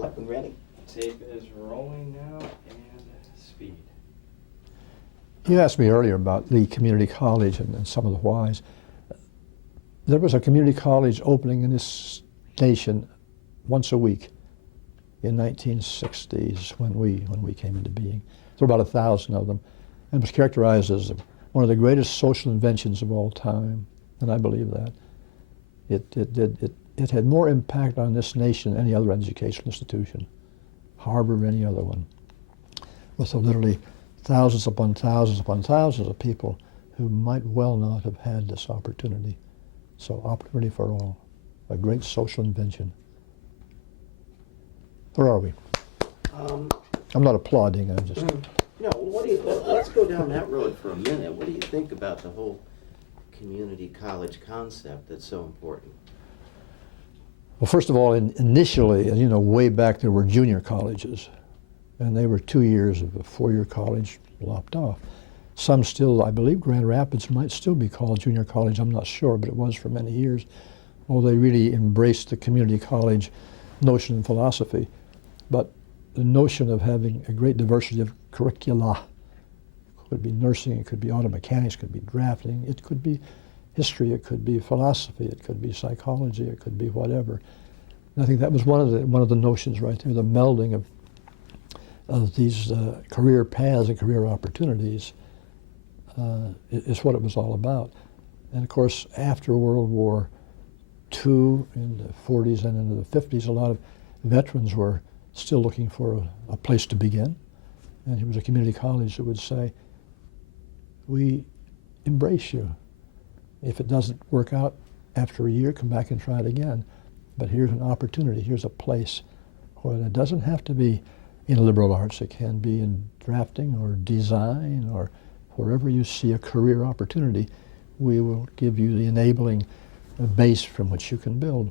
Up and ready. Tape is rolling now and speed. You asked me earlier about Lee Community College and some of the whys. There was a community college opening in this nation once a week in 1960s when we came into being. There were about 1,000 of them, and it was characterized as one of the greatest social inventions of all time, and I believe that. It had more impact on this nation than any other educational institution, Harvard or any other one, with literally thousands upon thousands upon thousands of people who might well not have had this opportunity. So opportunity for all, a great social invention. Where are we? I'm not applauding, I'm just... No, what do you, let's go down that road for a minute. What do you think about the whole community college concept that's so important? Well, first of all, initially, you know, way back there were junior colleges, and they were 2 years of a four-year college lopped off. Some still, I believe Grand Rapids might still be called junior college, I'm not sure, but it was for many years. Well, they really embraced the community college notion and philosophy. But the notion of having a great diversity of curricula, it could be nursing, it could be auto mechanics, it could be drafting, it could be history, it could be philosophy, it could be psychology, it could be whatever. And I think that was one of the notions right there, the melding of these career paths and career opportunities is what it was all about. And of course, after World War II, in the 40s and into the 50s, a lot of veterans were still looking for a place to begin. And it was a community college that would say, we embrace you. If it doesn't work out after a year, come back and try it again. But here's an opportunity, here's a place where it doesn't have to be in liberal arts. It can be in drafting or design or wherever you see a career opportunity. We will give you the enabling base from which you can build.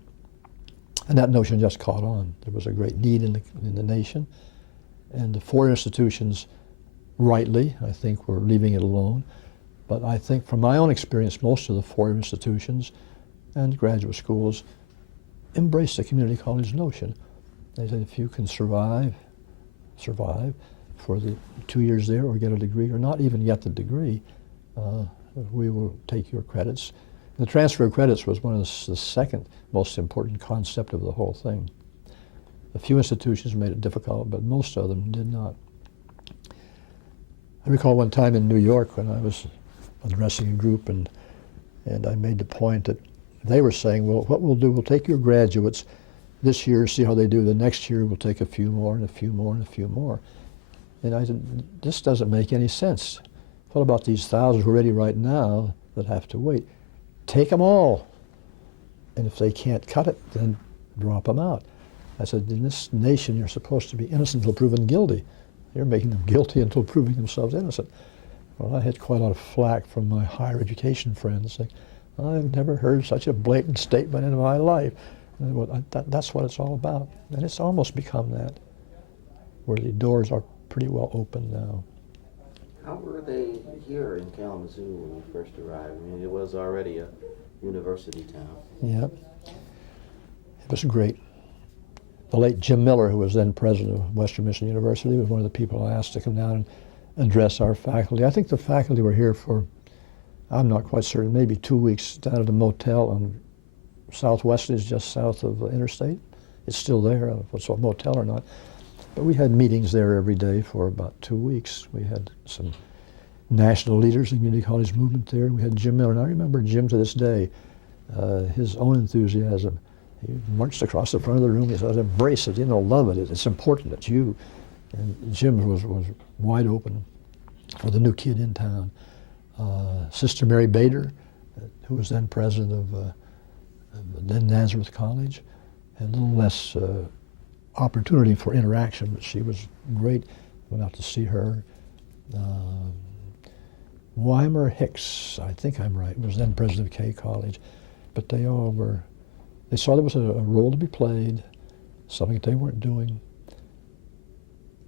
And that notion just caught on. There was a great need in the nation. And the four institutions, rightly, I think, were leaving it alone. But I think from my own experience, most of the four institutions and graduate schools embrace the community college notion. They said if you can survive for the 2 years there or get a degree or not even get the degree, we will take your credits. The transfer of credits was one of the second most important concept of the whole thing. A few institutions made it difficult, but most of them did not. I recall one time in New York when I was addressing a group and I made the point that they were saying, well, what we'll do, we'll take your graduates this year, see how they do. The next year we'll take a few more and a few more and a few more. And I said, this doesn't make any sense. What about these thousands who are ready right now that have to wait? Take them all. And if they can't cut it, then drop them out. I said, in this nation, you're supposed to be innocent until proven guilty. You're making them guilty until proving themselves innocent. Well, I had quite a lot of flack from my higher education friends saying, I've never heard such a blatant statement in my life. And well, that's what it's all about. And it's almost become that, where the doors are pretty well open now. How were they here in Kalamazoo when you first arrived? I mean, it was already a university town. Yeah, it was great. The late Jim Miller, who was then president of Western Michigan University, was one of the people I asked to come down and address our faculty. I think the faculty were here for, I'm not quite certain, maybe 2 weeks down at a motel on Southwest, is just south of the interstate. It's still there, if it's a motel or not. But we had meetings there every day for about 2 weeks. We had some national leaders in the community college movement there. We had Jim Miller, and I remember Jim to this day, his own enthusiasm. He marched across the front of the room. He said, embrace it, love it. It's important that you. And Jim was wide open for the new kid in town. Sister Mary Bader, who was then president of then Nazareth College, had a little less opportunity for interaction, but she was great. Went out to see her. Weimer Hicks, I think I'm right, was then president of K College. But they all were, they saw there was a role to be played, something that they weren't doing.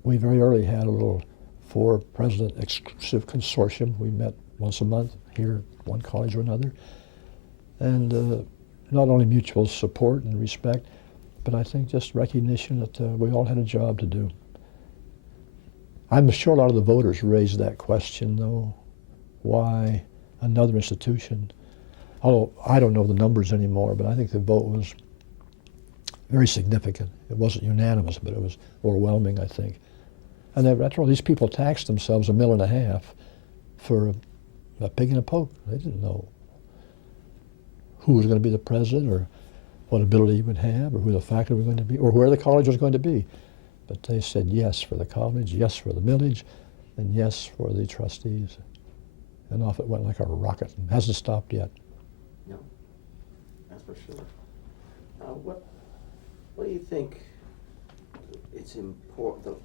We very early had a little four-president exclusive consortium. We met once a month here at one college or another. And not only mutual support and respect, but I think just recognition that we all had a job to do. I'm sure a lot of the voters raised that question, though. Why another institution? Although I don't know the numbers anymore, but I think the vote was very significant. It wasn't unanimous, but it was overwhelming, I think. And after all, these people taxed themselves $1.5 million for a pig in a poke. They didn't know who was going to be the president or what ability he would have or who the faculty were going to be or where the college was going to be. But they said yes for the college, yes for the millage, and yes for the trustees. And off it went like a rocket and hasn't stopped yet. No, that's for sure. What do you think it's important,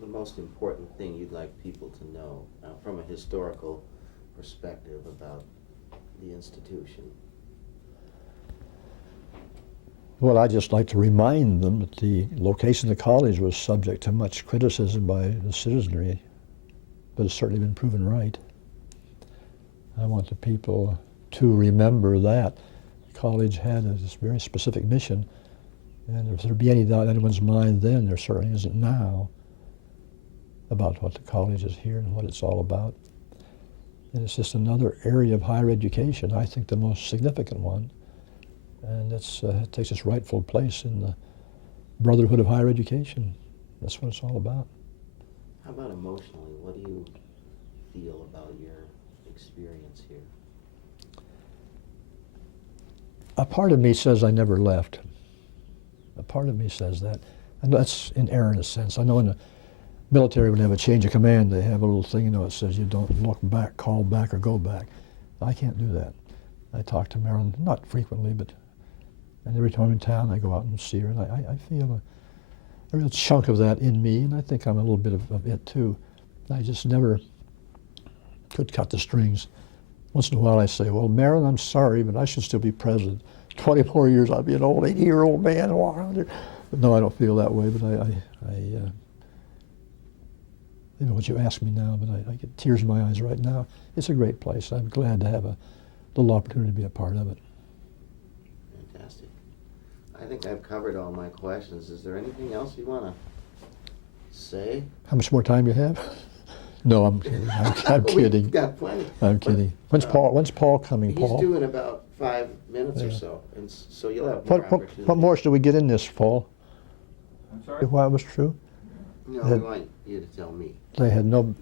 the most important thing you'd like people to know from a historical perspective about the institution? Well, I'd just like to remind them that the location of the college was subject to much criticism by the citizenry, but it's certainly been proven right. I want the people to remember that the college had this very specific mission, and if there be any doubt in anyone's mind then, there certainly isn't now, about what the college is here and what it's all about. And it's just another area of higher education, I think the most significant one. And it takes its rightful place in the brotherhood of higher education. That's what it's all about. How about emotionally? What do you feel about your experience here? A part of me says I never left. A part of me says that. And that's in error in a sense. I know in the military when they have a change of command, they have a little thing, that says you don't look back, call back, or go back. I can't do that. I talk to Marilyn, not frequently, but and every time I'm in town, I go out and see her, and I feel a real chunk of that in me, and I think I'm a little bit of it too. I just never could cut the strings. Once in a while I say, well, Marilyn, I'm sorry, but I should still be president. 20 more years, I'll be an old 80-year-old man walking around here. But no, I don't feel that way, but you know what you ask me now, but I get tears in my eyes right now. It's a great place. I'm glad to have a little opportunity to be a part of it. Fantastic. I think I've covered all my questions. Is there anything else you want to say? How much more time you have? No, I'm kidding. I'm kidding. We've got plenty. I'm kidding. When's Paul coming, He's Paul? due in about 5 minutes or Yeah. so, and so you'll have more opportunity. What more should we get in this, Paul? I'm sorry? Why it was true? No, I want you to tell me. They had no.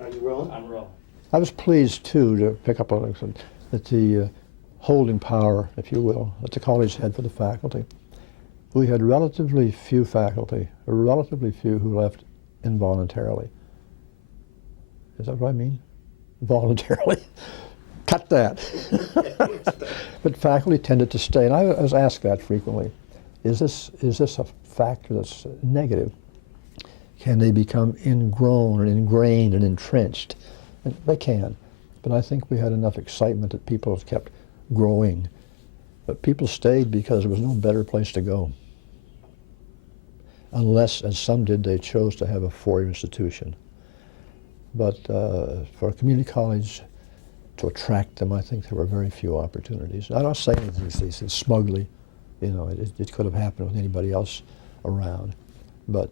Are you rolling? I'm rolling. I was pleased too to pick up on it, that the holding power, if you will, that the college had for the faculty. We had relatively few faculty, or relatively few who left involuntarily. Is that what I mean? Voluntarily. Cut that. But faculty tended to stay, and I was asked that frequently. Is this a factor that's negative? Can they become ingrown and ingrained and entrenched? And they can, but I think we had enough excitement that people have kept growing. But people stayed because there was no better place to go. Unless, as some did, they chose to have a four-year institution. But for a community college to attract them, I think there were very few opportunities. I don't say anything smugly, it could have happened with anybody else around. But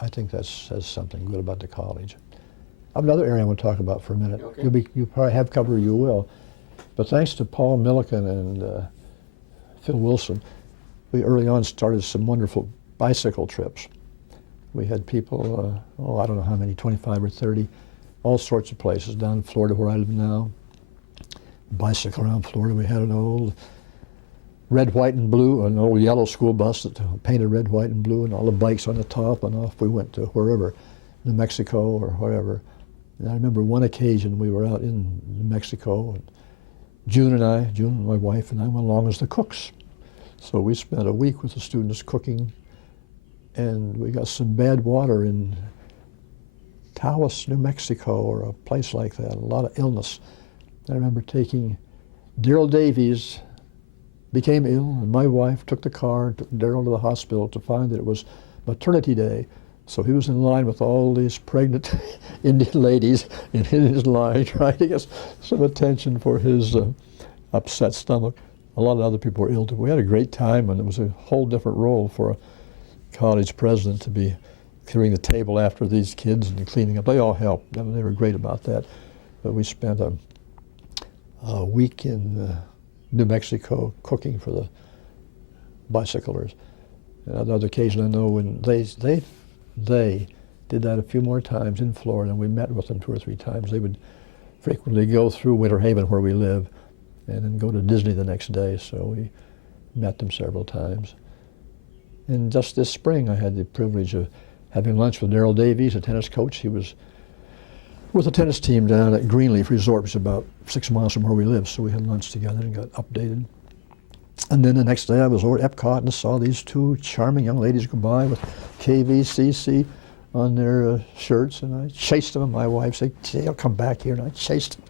I think that says something good about the college. Another area I want to talk about for a minute. Okay. You probably have covered, you will. But thanks to Paul Milliken and Phil Wilson, we early on started some wonderful bicycle trips. We had people, I don't know how many, 25 or 30, all sorts of places down in Florida where I live now. Bicycle around Florida. We had an old red, white, and blue, an old yellow school bus that painted red, white, and blue, and all the bikes on the top, and off we went to wherever, New Mexico or wherever. And I remember one occasion we were out in New Mexico, and June, my wife, and I went along as the cooks. So we spent a week with the students cooking, and we got some bad water in Taos, New Mexico, or a place like that, a lot of illness. I remember taking Daryl Davies, became ill, and my wife took the car, took Daryl to the hospital to find that it was maternity day. So he was in line with all these pregnant Indian ladies in his line trying to get some attention for his upset stomach. a lot of other people were ill too. We had a great time, and it was a whole different role for a college president to be clearing the table after these kids and cleaning up. They all helped. They were great about that. But we spent a week in New Mexico cooking for the bicyclers. And on another occasion, I know when they did that a few more times in Florida, and we met with them 2 or 3 times. They would frequently go through Winter Haven, where we live, and then go to Disney the next day. So we met them several times. And just this spring, I had the privilege of having lunch with Darrell Davies, a tennis coach. He was with a tennis team down at Greenleaf Resort, which is about 6 miles from where we live. So we had lunch together and got updated. And then the next day I was over at Epcot and saw these 2 charming young ladies go by with KVCC on their shirts, and I chased them, and my wife said, "Gee, I'll come back here," and I chased them.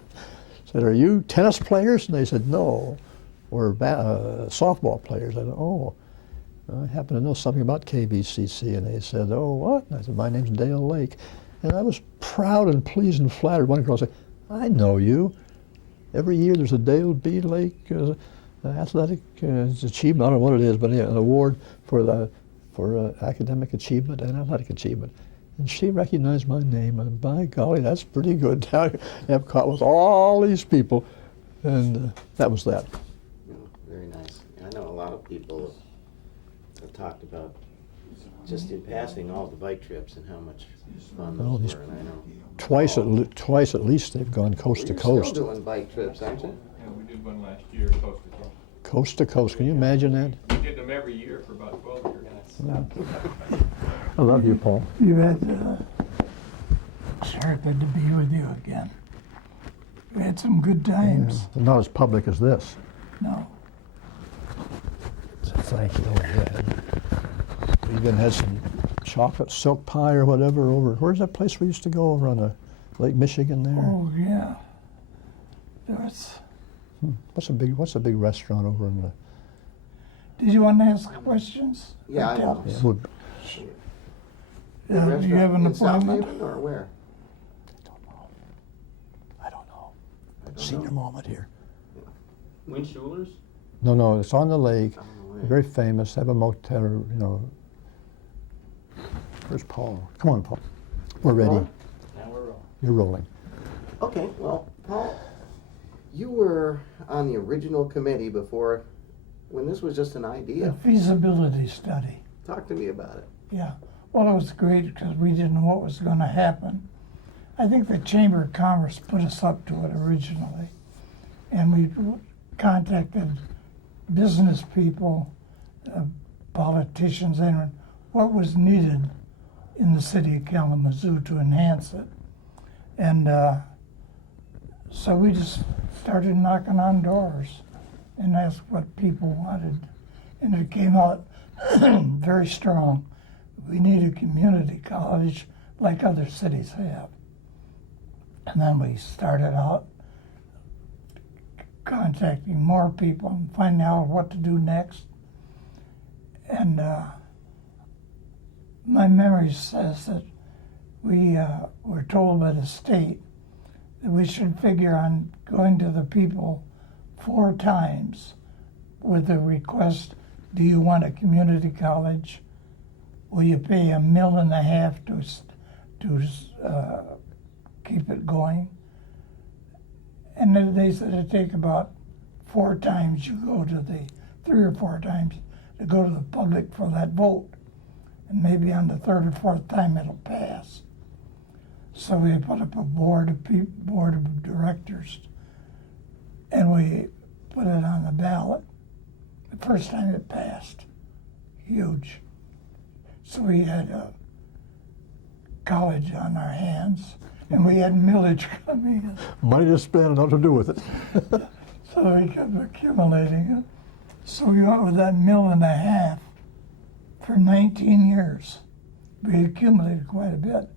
Said, "Are you tennis players?" And they said, "No, we're softball players." I said, "Oh, I happen to know something about KVCC," and they said, "Oh, what?" And I said, "My name's Dale Lake." And I was proud and pleased and flattered. One girl said, "I know you. Every year there's a Dale B. Lake athletic achievement. I don't know what it is, but an award for academic achievement and athletic achievement." And she recognized my name, and by golly, that's pretty good. Down at Epcot with all these people, and that was that. Yeah, very nice. I know a lot of people have talked about just in passing all the bike trips and how much fun those were, and I know. Twice at least they've gone coast to You're coast. still doing bike trips, aren't you? Yeah, we did one last year, coast to coast. Coast to coast. Can you imagine that? We did them every year for about 12 years. I love you, Paul. You had, sure, good to be with you again. We had some good times. Yeah, not as public as this. No, So thank you. We even had some chocolate silk pie or whatever over. Where's that place we used to go over on Lake Michigan there? oh yeah. There was. What's a big restaurant over in the? Did you want to ask questions? Yeah, I know. Yeah, would- Do you have an In South appointment? Haven or where? I don't know. I don't Senior know. moment here. Windschuler's? No, it's on the lake. I don't know where. Very famous. Have a motel, you know. Where's Paul? Come on, Paul. We're ready. Paul? Now we're rolling. You're rolling. Okay, well, Paul, you were on the original committee before, when this was just an The idea. feasibility study. Talk to me about it. Yeah. Well, it was great because we didn't know what was going to happen. I think the Chamber of Commerce put us up to it originally, and we contacted business people, politicians, and what was needed in the city of Kalamazoo to enhance it. And so we just started knocking on doors and asked what people wanted. And it came out very strong. We need a community college like other cities have. And then we started out contacting more people and finding out what to do next. And my memory says that we were told by the state that we should figure on going to the people 4 times with the request, do you want a community college? Will you pay $1.5 million to keep it going? And then they said it'd take about 4 times you go to 3 or 4 times to go to the public for that vote. And maybe on the 3rd or 4th time it'll pass. So we put up a board of directors, and we put it on the ballot. The first time it passed, huge. So we had a college on our hands, and we had millage coming in. Money to spend, nothing to do with it. So we kept accumulating it. So we went with that $1.5 million for 19 years. We accumulated quite a bit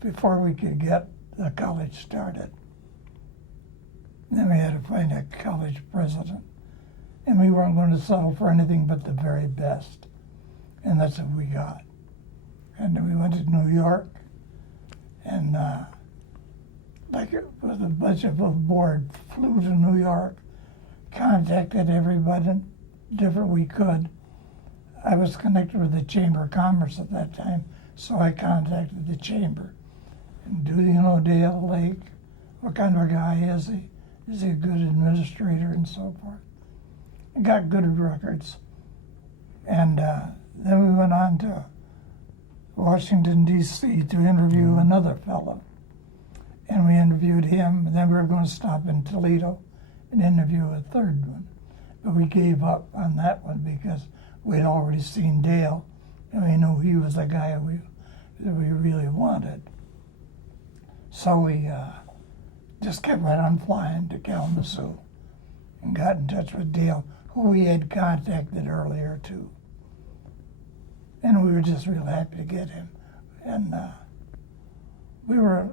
before we could get the college started. Then we had to find a college president. And we weren't going to settle for anything but the very best. And that's what we got. And then we went to New York, and like with a bunch of the board, flew to New York, contacted everybody different we could. I was connected with the Chamber of Commerce at that time, so I contacted the Chamber. And do you know Dale Lake? What kind of a guy is he? Is he a good administrator and so forth? And got good records. And then we went on to Washington, D.C. to interview another fellow. And we interviewed him, and then we were going to stop in Toledo and interview a third one. But we gave up on that one because we'd already seen Dale, and we knew he was the guy that we really wanted. So we just kept right on flying to Kalamazoo and got in touch with Dale, who we had contacted earlier too. And we were just real happy to get him. And we were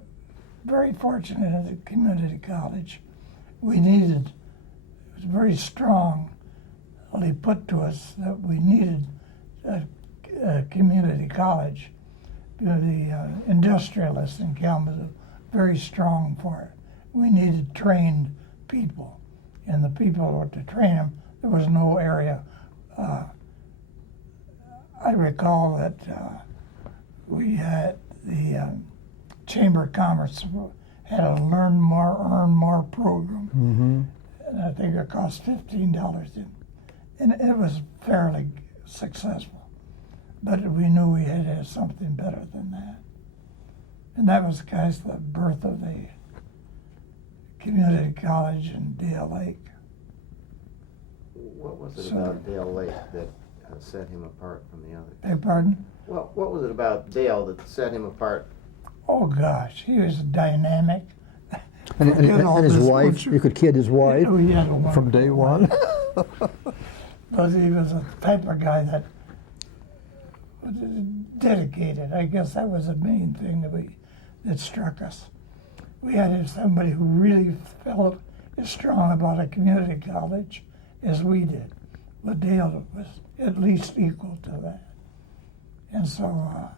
very fortunate at the community college. We needed, it was very strongly put to us that we needed a community college. The industrialists in Kalamazoo, very strong for it. We needed trained people, and the people to train them, there was no area. I recall that we had the Chamber of Commerce had a Learn More, Earn More program, and I think it cost $15, and it was fairly successful. But we knew we had to have something better than that. And that was, guys, the birth of the community college in Dale Lake. What was it about Dale Lake that set him apart from the others? Beg pardon? Well, what was it about Dale that set him apart? Oh, gosh, he was dynamic. And Forget all his this wife, butcher. you could kid his wife Oh, he had a from day one. But he was a type of guy that was dedicated. I guess that was the main thing that struck us. We had somebody who really felt as strong about a community college as we did. But Dale was at least equal to that. And so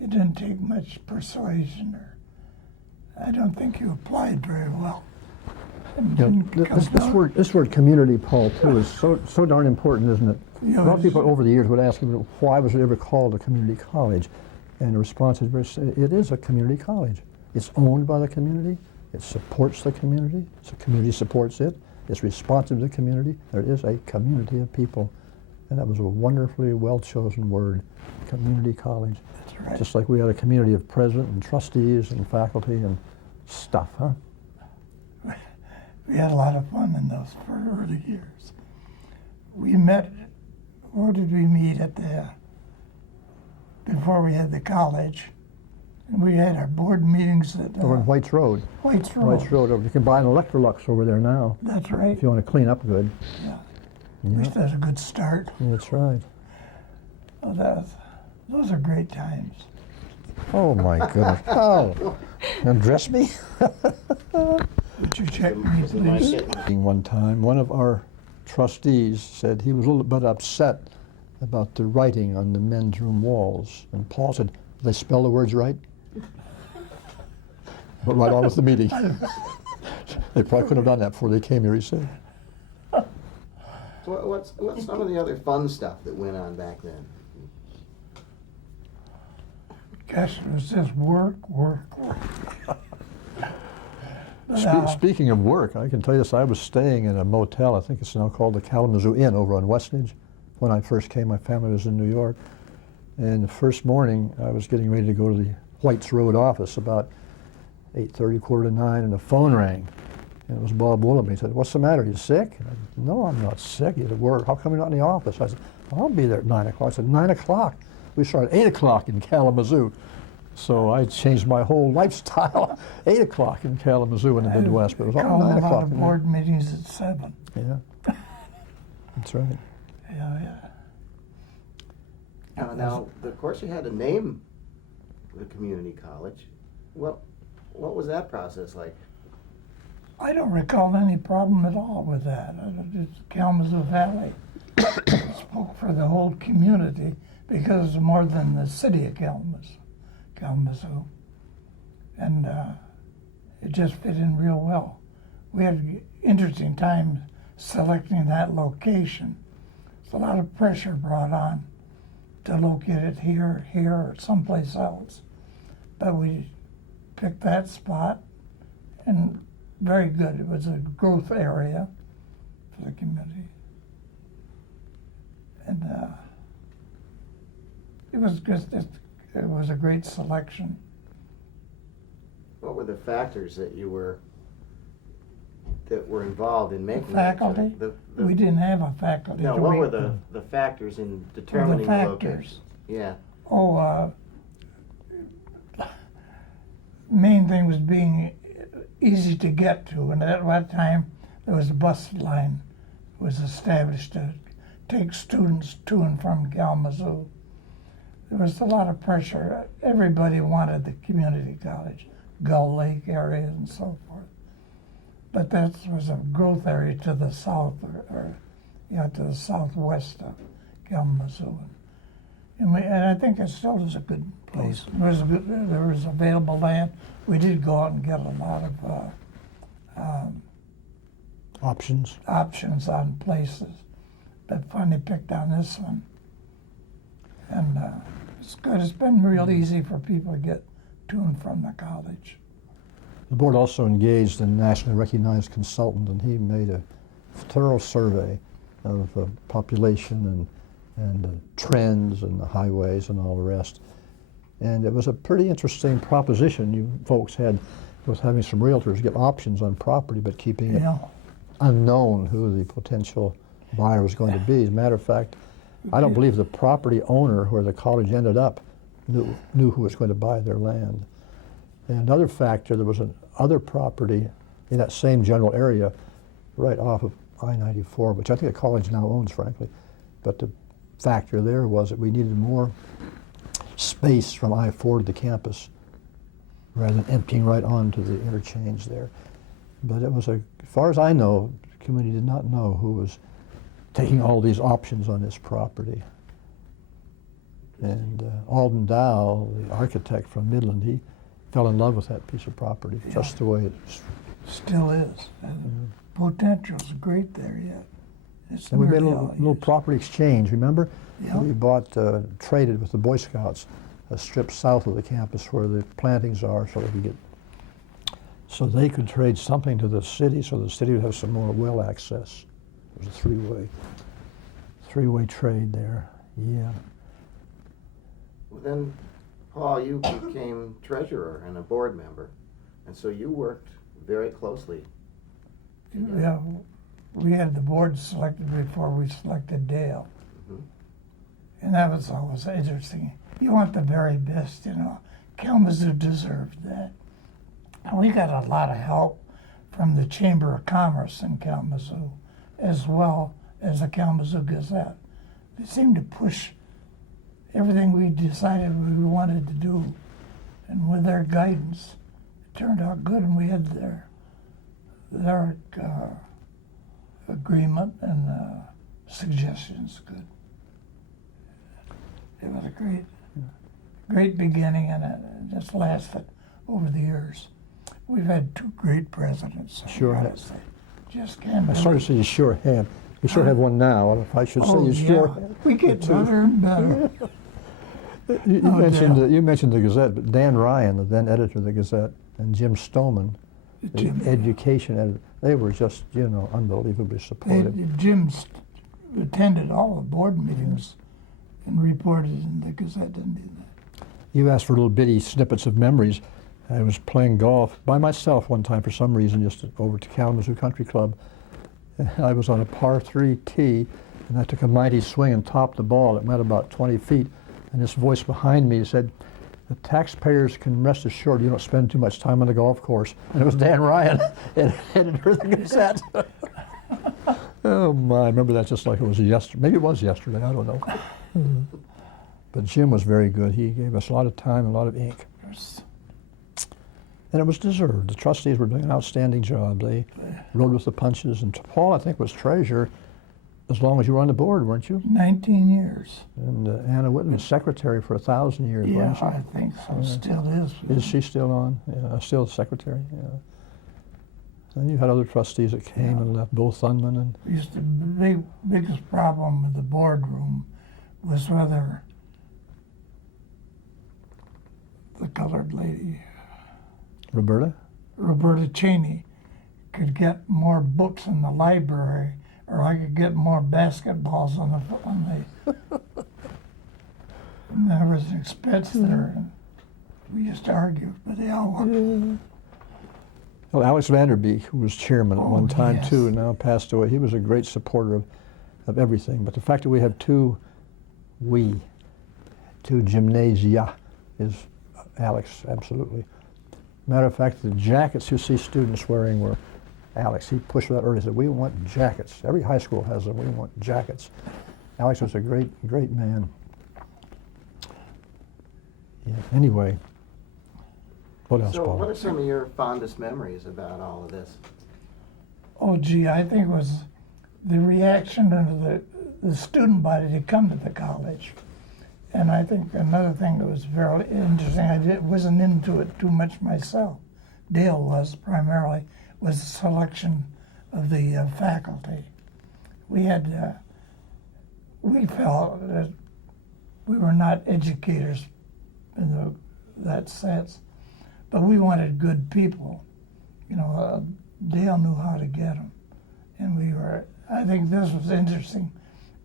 it didn't take much persuasion, or I don't think you applied very well. And You know, didn't come this word community, Paul, too, is so darn important, isn't it? Yeah, A lot of people over the years would ask me, why was it ever called a community college? And the response is, it is a community college. It's owned by the community. It supports the community. So the community supports it. It's responsive to the community. There is a community of people. And that was a wonderfully well-chosen word, community college. That's right. Just like we had a community of president and trustees and faculty and stuff, huh? We had a lot of fun in those early years. We met, where did we meet before we had the college? And we had our board meetings at Over on White's Road. White's Road. White's Road. You can buy an Electrolux over there now That's right. if you want to clean up good. Yeah. Yeah, At least that's a good start. that's right. Oh, those are great times. Oh my goodness. Oh, undress me? Would you check me, Is it my please? kitten? One time, one of our trustees said he was a little bit upset about the writing on the men's room walls. And Paul said, "Did they spell the words right?" But right on with the meeting. They probably couldn't have done that before they came here, he said. So what's some of the other fun stuff that went on back then? Gosh, it was just work. But, Speaking of work, I can tell you this, I was staying in a motel, I think it's now called the Kalamazoo Inn over on Westnedge. When I first came, my family was in New York. And the first morning, I was getting ready to go to the White's Road office about 8:30, 8:45, and the phone rang. And it was Bob Willoughby. He said, "What's the matter? You sick?" And I said, "No, I'm not sick." He said, "Where? How come you're not in the office?" I said, "I'll be there at 9 o'clock." I said, 9 o'clock? We start at 8 o'clock in Kalamazoo. So I changed my whole lifestyle. 8 o'clock in Kalamazoo in the Midwest, but it was all called 9 a lot o'clock. of in there. board meetings at 7. Yeah, that's right. Yeah. Now, of course, you had to name the community college. What was that process like? I don't recall any problem at all with that. It's Kalamazoo Valley spoke for the whole community because it's more than the city of Kalamazoo. And it just fit in real well. We had interesting times selecting that location. There's a lot of pressure brought on to locate it here, or someplace else. But we picked that spot, and very good. It was a growth area for the community. And it was just, it was a great selection. What were the factors that were involved in making Faculty? that? We didn't have a faculty. No, to what wait- were the factors in determining the factors? location? Yeah. Oh, main thing was being easy to get to, and at that time there was a bus line was established to take students to and from Kalamazoo. There was a lot of pressure. Everybody wanted the community college, Gull Lake area and so forth. But that was a growth area to the south, or to the southwest of Kalamazoo. And I think it still is a good place. There was available land. We did go out and get a lot of Options. options on places, but finally picked on this one. And it's good. It's been real easy for people to get to and from the college. The board also engaged a nationally recognized consultant, and he made a thorough survey of population and trends and the highways and all the rest. And it was a pretty interesting proposition you folks had with having some realtors get options on property, but keeping it unknown who the potential buyer was going to be. As a matter of fact, I don't believe the property owner where the college ended up knew who was going to buy their land. And another factor, there was another property in that same general area right off of I-94, which I think the college now owns, frankly. But the factor there was that we needed more space from I-4 to the campus rather than emptying right onto the interchange there. But it was, as far as I know, the community did not know who was taking all these options on this property. And Alden Dow, the architect from Midland, he fell in love with that piece of property, just the way it's. Still is. And potential's great there yet. It's And we made a nearly little, all little used. property exchange, remember? Yeah. We bought, traded with the Boy Scouts a strip south of the campus where the plantings are so they could trade something to the city so the city would have some more well access. It was a three-way trade there, yeah. Well, then, Paul, you became treasurer and a board member, and so you worked very closely. Yeah, we had the board selected before we selected Dale. Mhm. And that was always interesting. You want the very best, Kalamazoo deserved that. And we got a lot of help from the Chamber of Commerce in Kalamazoo, as well as the Kalamazoo Gazette. They seemed to push everything we decided we wanted to do. And with their guidance, it turned out good, and we had their agreement and suggestions good. It was a great beginning, and it just lasted over the years. We've had two great presidents. Sure have. honestly. Just can't. I started to say you sure have. You sure have one now, and if I should say Oh, you sure yeah. have. We get better and better. You Oh, mentioned Dale. you mentioned the Gazette, but Dan Ryan, the then editor of the Gazette, and Jim Stoneman, the Jim. education editor, they were just unbelievably supportive. Jim attended all the board meetings and reported in the Gazette, didn't he? You asked for little bitty snippets of memories. I was playing golf by myself one time for some reason, just over to Kalamazoo Country Club. I was on a par 3 tee, and I took a mighty swing and topped the ball. It went about 20 feet, and this voice behind me said, "The taxpayers can rest assured you don't spend too much time on the golf course." And it was Dan Ryan, editor of the Gazette. Oh my, I remember that just like it was yesterday. Maybe it was yesterday, I don't know. But Jim was very good. He gave us a lot of time, a lot of ink. And it was deserved. The trustees were doing an outstanding job. They rode with the punches. And Paul, I think, was treasurer as long as you were on the board, weren't you? 19 years. And Anna Whitten was secretary for 1,000 years, Yeah, wasn't she? I think so. Still is. Is she still on? Yeah, still secretary? Yeah. Then you had other trustees that came and left, Bill Thunman and The biggest problem with the boardroom was whether the colored lady, Roberta. Roberta Cheney, could get more books in the library, or I could get more basketballs on the and there was an expense there, and we used to argue, but they all worked. Well, Alex Vanderbeek, who was chairman at Oh, one time yes. too, and now passed away, he was a great supporter of everything. But the fact that we have two gymnasia is Alex, absolutely. Matter of fact, the jackets you see students wearing were Alex. He pushed that early. He said, "We want jackets. Every high school has them. We want jackets." Alex was a great man. Yeah. Anyway, what else, So Paul? what are some of your fondest memories about all of this? Oh, gee, I think it was the reaction of the student body to come to the college. And I think another thing that was very interesting, wasn't into it too much myself, Dale was primarily, was the selection of the faculty. We felt that we were not educators in that sense, but we wanted good people. You know, Dale knew how to get them. And I think this was interesting.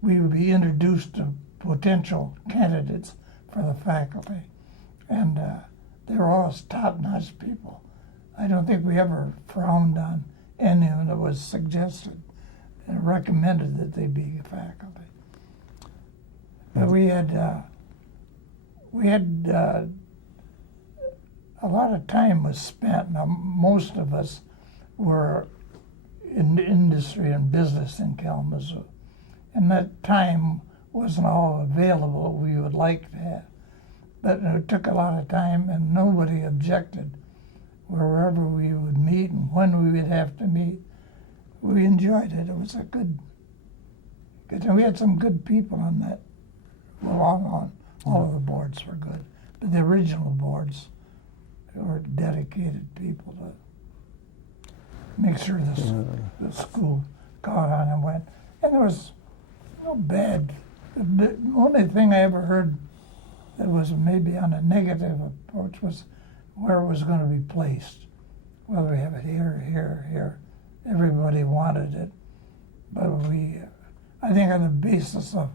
We would be introduced to potential candidates for the faculty. And they were always top-notch people. I don't think we ever frowned on any of them that was suggested and recommended that they be faculty. But we had a lot of time was spent. Now, most of us were in the industry and business in Kalamazoo. And that time wasn't all available we would like to have. But it took a lot of time, and nobody objected wherever we would meet and when we would have to meet. We enjoyed it. It was a good and we had some good people on that. Well, all of the boards were good. But the original boards were dedicated people to make sure the school caught on and went. And there was no bad. The only thing I ever heard that was maybe on a negative approach was where it was going to be placed. Whether we have it here. Everybody wanted it. But I think on the basis of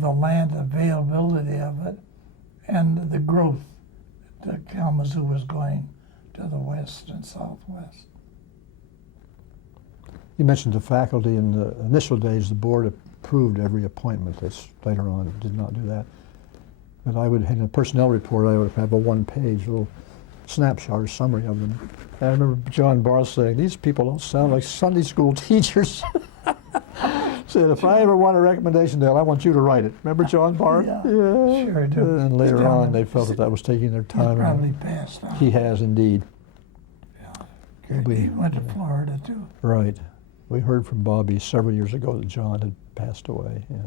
the land availability of it and the growth that Kalamazoo was going to the west and southwest. You mentioned the faculty. In the initial days, the board approved every appointment. This later on did not do that. But in a personnel report, I would have a one-page little snapshot or summary of them. And I remember John Barr saying, "These people don't sound like Sunday school teachers." Said, "If I ever want a recommendation, Dale, I want you to write it." Remember John Barr? Yeah, sure do. And later on, they felt that was taking their He time. probably passed on. He has indeed. Yeah. He went to Florida too. Right. We heard from Bobby several years ago that John had passed away. Yeah.